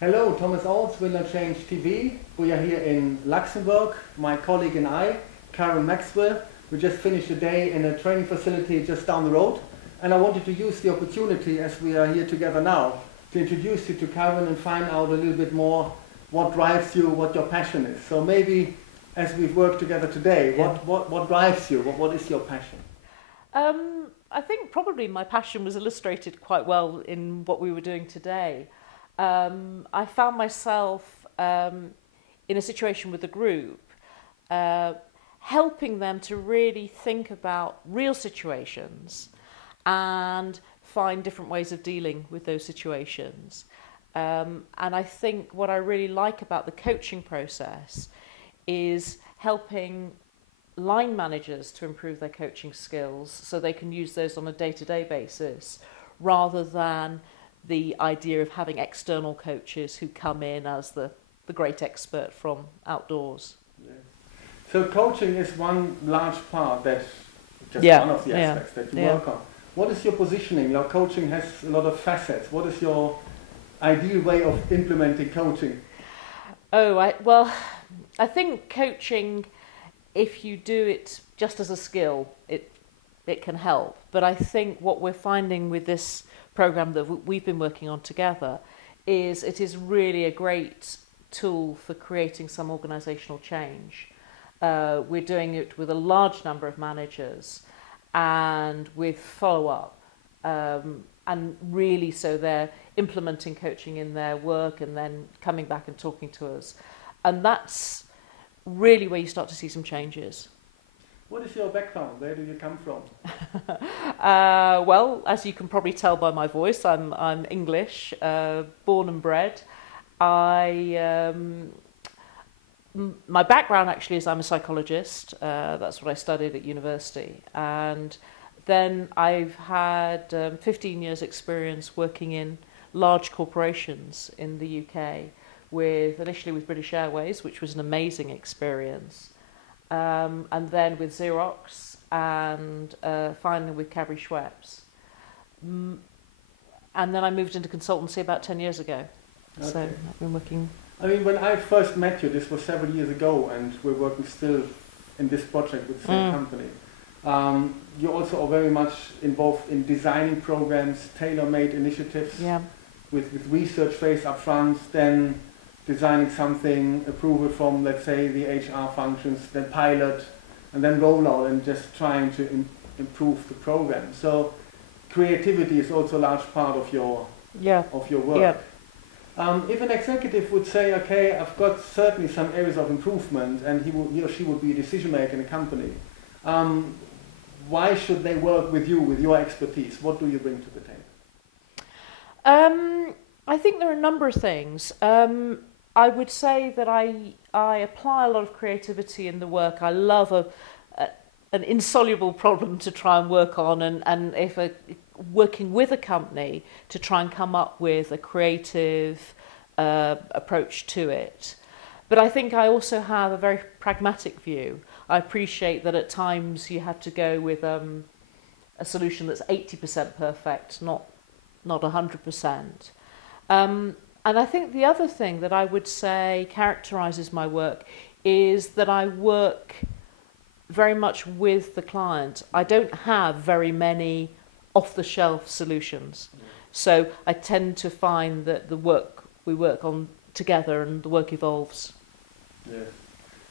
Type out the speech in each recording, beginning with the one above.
Hello, Thomas Orths, WinLearnChange TV. We are here in Luxembourg. My colleague and I, Karen Maxwell, we just finished a day in a training facility just down the road. And I wanted to use the opportunity, as we are here together now, to introduce you to Karen and find out a little bit more what drives you, what your passion is. So maybe, as we've worked together today, what drives you? What is your passion? I think probably my passion was illustrated quite well in what we were doing today. I found myself in a situation with the group, helping them to really think about real situations and find different ways of dealing with those situations. And I think what I really like about the coaching process is helping line managers to improve their coaching skills so they can use those on a day-to-day basis, rather than the idea of having external coaches who come in as the great expert from outdoors. Yeah. So coaching is one large part, that's just one of the aspects that you work on. What is your positioning? Your coaching has a lot of facets. What is your ideal way of implementing coaching? Well, I think coaching, if you do it just as a skill, it can help. But I think what we're finding with this program that we've been working on together is it is really a great tool for creating some organisational change. We're doing it with a large number of managers and with follow-up. And really, so they're implementing coaching in their work and then coming back and talking to us. And that's really where you start to see some changes. What is your background? Where do you come from? Well, as you can probably tell by my voice, I'm English, born and bred. My background actually is I'm a psychologist. That's what I studied at university. And then I've had 15 years experience working in large corporations in the UK, initially with British Airways, which was an amazing experience, and then with Xerox, and finally with Cadbury Schweppes. And then I moved into consultancy about 10 years ago. Okay. So I've been working... I mean, when I first met you, this was several years ago, and we're working still in this project with the same company. You also are very much involved in designing programs, tailor-made initiatives, with research phase up front, then designing something, approval from, let's say, the HR functions, then pilot, and then rollout, and just trying to improve the program. So creativity is also a large part of your work. If an executive would say, okay, I've got certainly some areas of improvement, and he or she would be a decision maker in a company, why should they work with you, with your expertise? What do you bring to the table? I think there are a number of things. I would say that I apply a lot of creativity in the work. I love an insoluble problem to try and work on, and if working with a company to try and come up with a creative approach to it. But I think I also have a very pragmatic view. I appreciate that at times you have to go with a solution that's 80% perfect, not 100%. And I think the other thing that I would say characterises my work is that I work very much with the client. I don't have very many off-the-shelf solutions. So I tend to find that we work on together and the work evolves. Yes.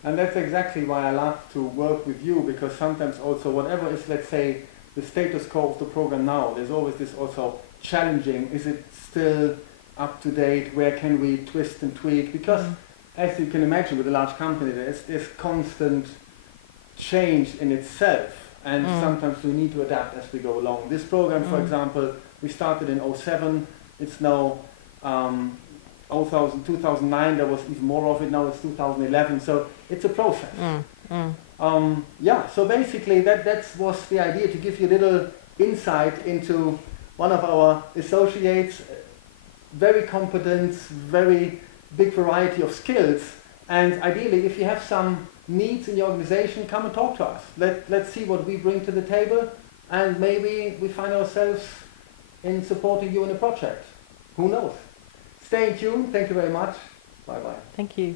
And that's exactly why I love to work with you, because sometimes also whatever is, let's say, the status quo of the program now, there's always this also challenging, is it still up to date, where can we twist and tweak? Because as you can imagine with a large company, there's constant change in itself, and sometimes we need to adapt as we go along. This program, for example, we started in 2007, it's now 2009, there was even more of it, now it's 2011, so it's a process. So basically that was the idea, to give you a little insight into one of our associates, very competent, very big variety of skills, and ideally if you have some needs in your organization, come and talk to us. Let's see what we bring to the table, and maybe we find ourselves in supporting you in a project. Who knows? Stay tuned. Thank you very much. Bye-bye. Thank you.